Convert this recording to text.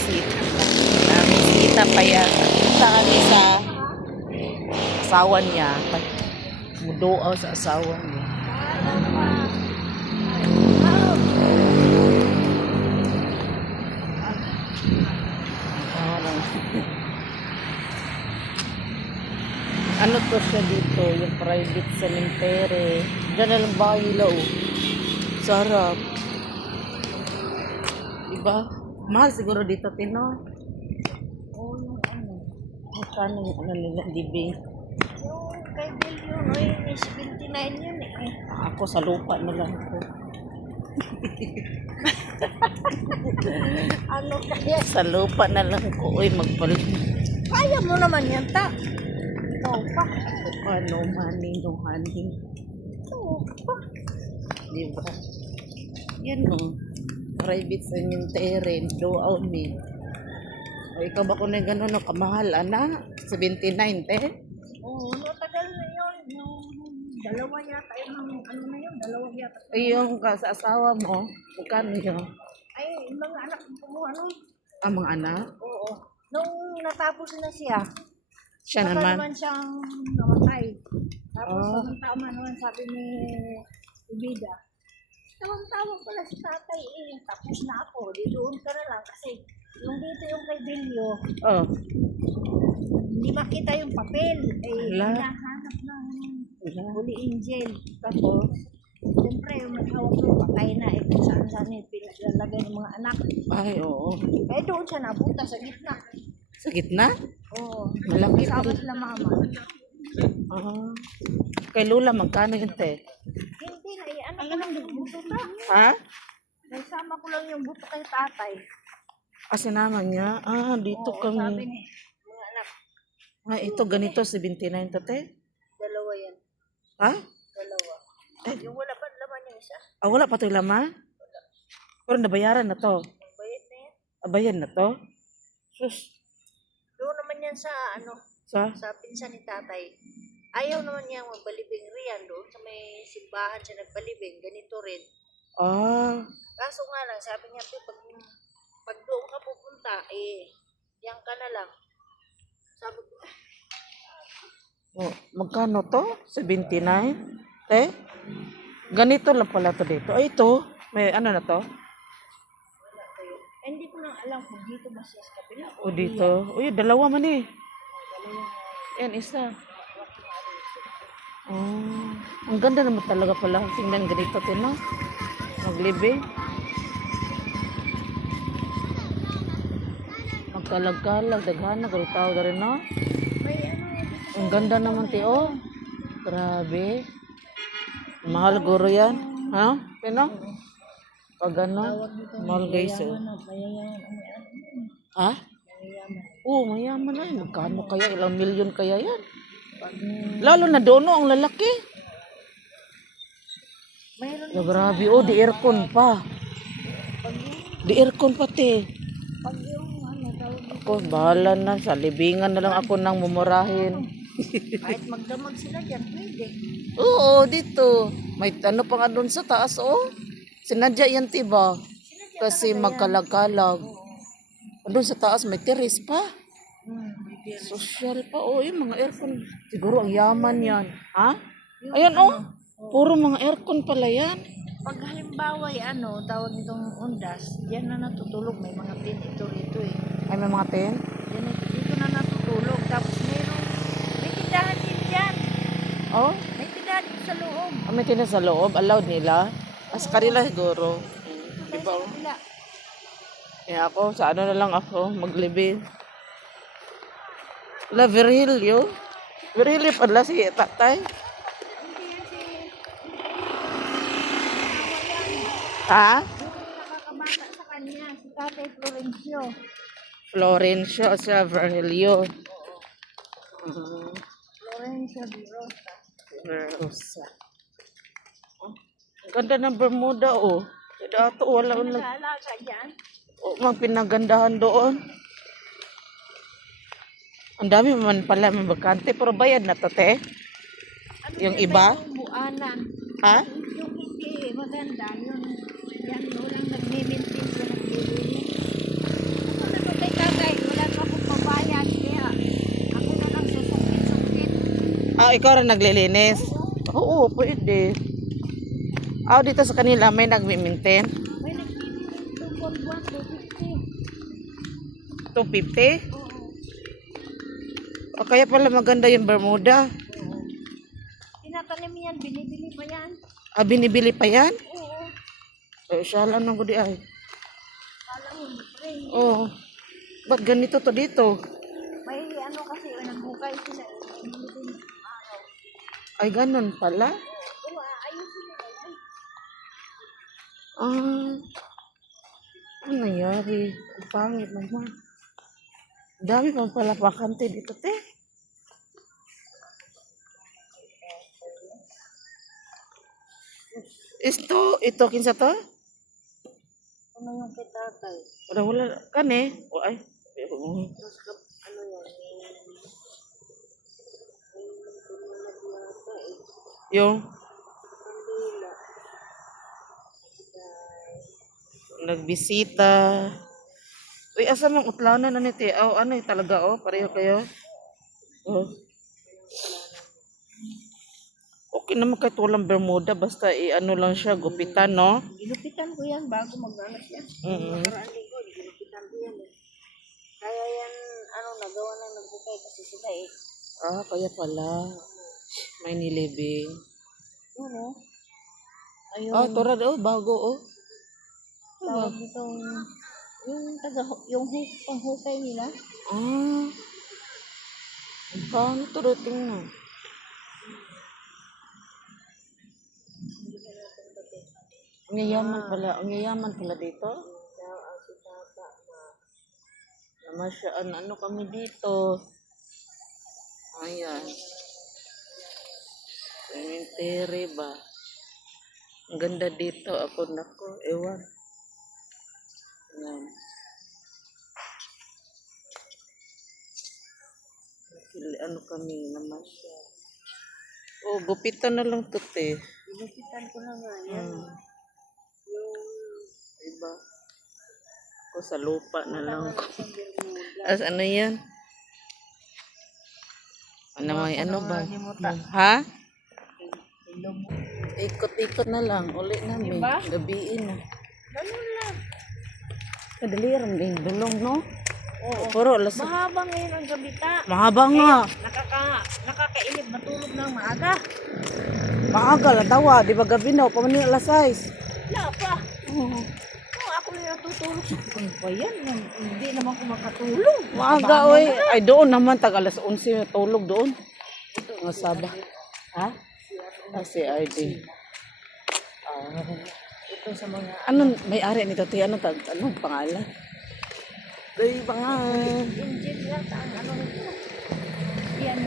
bisita. Bisita pa yan. Punta kami sa asawa niya. Mudoaw sa asawa niya. Ano to siya dito? Yung private cemetery. Diyan na lang bahay nila, oh. Sarap. Diba? Mahal siguro dito, Tino. Oh, yung ano. Magkano yung ano nila, libing? Yung kay Bill yun, o yun, 79 yun eh. Ako sa lupa na lang ko. Ano kaya? Sa lupa na lang ko. Uy, magpalit. Kaya mo naman yan, ta. Ito pa. No money, no honey. Ito pa. Diba? Yan o. Private cemetery. Doaw me. O, ikaw ba kung na gano'n no, kamahal, ana? 79, te? Oo, matagal na yun. Yung dalawa yata, yung ano na yun, dalawa yata. Ay, yung sa asawa mo, magkano yun? Ay, yung mga anak ko kumuha nun. Ah, mga anak? Oo. Nung natapos na siya, Siya saka naman. naman siyang namatay. Tapos Oh. tama naman sabi ni Ibida, tawang-tawag pala si tatay eh. Tapos na ako, di doon ka na lang kasi yung dito yung kay Bilyo, Oh. hindi makita yung papel. Eh, Ala. hinahanap ng Wala. Holy Angel. Tapos, siyempre, yung mag-hawak yung patay na eh, kung saan-saan yung pinaglalagay ng mga anak. Ay, oo. Eh, doon siya napunta sa gitna. Sa gitna? Oo. Malaki pa Kasama rin. sila mama. Ah. Kay Lula, magkano yun, te? Hindi na, ano ko lang yung buto ta. Ha? Nagsama ko lang yung buto kay tatay. Ah, sinama niya? Ah, dito Oo, sabi kami. ni mga anak, Ah, ito, ganito, 79 to, te? dalawa yan. Ha? Dalawa. Yung wala pa laman yung isa. Ah, wala pa ito yung laman? Pero nabayaran na to. Yung bayad na yan. Abayan na to? Sus. Doon naman yan sa Sa? sa pinsan ni tatay. Ayaw naman niya magbalibing riyan doon. Sa may simbahan siya nagbalibing. Ganito rin. Ah. Kaso nga lang, sabi niya, pag doon ka pupunta, eh, yan ka na lang. Sabi ko, Oh, magkano to? 79? Te? Ganito lang pala to dito. Ay, ito. May ano na to? wala kayo. Eh, hindi ko lang alam kung dito ba siya sa kapila. O dito. Uy, dalawa man eh. Yan, isa. Oh, ang ganda naman talaga pala. Tingnan ganito, Tino. Maglibing. Magkalag-kalag. Daghana. Galutaw na rin, no? May ano eh, dito Ang ganda naman, Tio. Grabe. Mahal guro yan. Ha? Tino? Pag ano? tawag dito. Mahal guys, oh. Mayayaman. Ha? Mayayaman. Oo, mayaman na. Magkano kaya? Ilang milyon kaya yan? Pag Lalo na dono ang lalaki. mayroon Oh, grabe. Oh, di aircon pa. Di aircon pati. pag yung ano, tawag dito. Ako, bahala na. Sa libingan na lang ako nang mumurahin. Kahit magdamag sila dyan, pwede. Oo, dito. May ano pa nga doon sa taas, oh. Sinadya yan, tiba. Kasi magkalag-kalag. Doon sa taas, may terrace pa. Social pa. Oh, yung mga aircon. Siguro ang yaman yan. Ha? Ayan, oh. Puro mga aircon pala yan. Pag halimbawa ano, tawag itong ondas, yan na natutulog. May mga pin ito eh. Ay, may mga tent. Yan ito, dito na natutulog. Tapos may tindahan din dyan. Oh, May tindahan din sa loob. may tent sa loob. Allowed nila. As kanila siguro. Diba? Oh? Wala. Kaya ako, sa ano na lang ako, maglibing. Wala, Virgilio. Virgilio pala si tatay. Ha? Yung nakakabata sa kanya, si Tatay Florencio. Florencio sa Virgilio. Florencio de Rosa. Rosa. Oh, ang ganda ng Bermuda, oh. Dato, wala ulang. Nag-aalaga dyan. Oh, mang pinagandahan doon. Ang dami man pala may bakante, pero bayad na to, te. Ano Yung yan, iba? may buanan. Ha? Yung hindi maganda, yun. Yan, walang nagme-maintain ko naglilinis. Ako na Ah, ikaw rin naglilinis? Oo, pwede. Ah, dito sa kanila may nagmi-maintain. May nagbibigay ito buwan-buwan, 250. 250? Oo. O kaya pala maganda yung Bermuda. Tinatanim yan, binibili pa yan. Ah, binibili pa yan? Oo. Eh, siya lang nang gudi ay. Kala mo, pre. Oo. Ba't ganito to dito? May ano kasi, nagbukay sila. Hindi din araw. Ay, ganun pala. Oo, ayusin nila yan. Ah, ano nangyari? Ang pangit naman. Ang dami pang pala bakante dito, te. Ito, kinsa to? Ano yung kay tatay? Wala, kan eh. O ay. Tapos, ano yan? Yung Kandila. nagbisita. Uy, asa mang utlanan na ni te? Oh, ano eh, talaga oh, pareho kayo. Oh. Okay naman kahit walang Bermuda, basta i-ano lang siya, gupitan, no? Ginupitan ko yan bago mag-ano siya. Mm. Karaan linggo, ginupitan ko yan eh. Kaya yan, ano, nagawa na nagbukay kasi sila eh. Ah, kaya pala. May nilibing. Yun oh. Ayun, Ah, tora oh, bago oh. tawag itong, yung panghukay nila. Ah. Ang pangit to tingnan. Ang yayaman pala dito. Kaya ang si tata na, Namasyaan, ano kami dito. Ayan. Cemetery ba? Ang ganda dito. Ako nako, ewan. Ayan. Ano kami namasyal. Oh, gupitan na lang to, te. ginupitan ko na nga yan. Hmm. Yung, Diba? Ako sa lupa na lang ko. sa Bermuda. As ano yan? Ano may ano ba? Ha? Ilong mo. Ikot-ikot na lang. Uli namin. Diba? Gabiin na. Ganun lang. Kadali rin din. Dulong, no? Oo. Puro alas. Mahaba ngayon ang gabita. Mahaba nga. Nakakainip matulog ng maaga. Maaga la tawa. Di ba gabi na? Pamanin alas 6. Wala pa. Oo, ako na natutulog sa ano ba yan? Hindi naman ko makatulog. Maaga, oy. Ay, doon naman. Tag alas 11 tulog doon. Mga Saba. Ha? Ah, si RD. Ah. Ito sa mga Ano, may-ari nito? Tiya, anong pangalan? Day, pangalan. engine yata ang ano nito. Yan.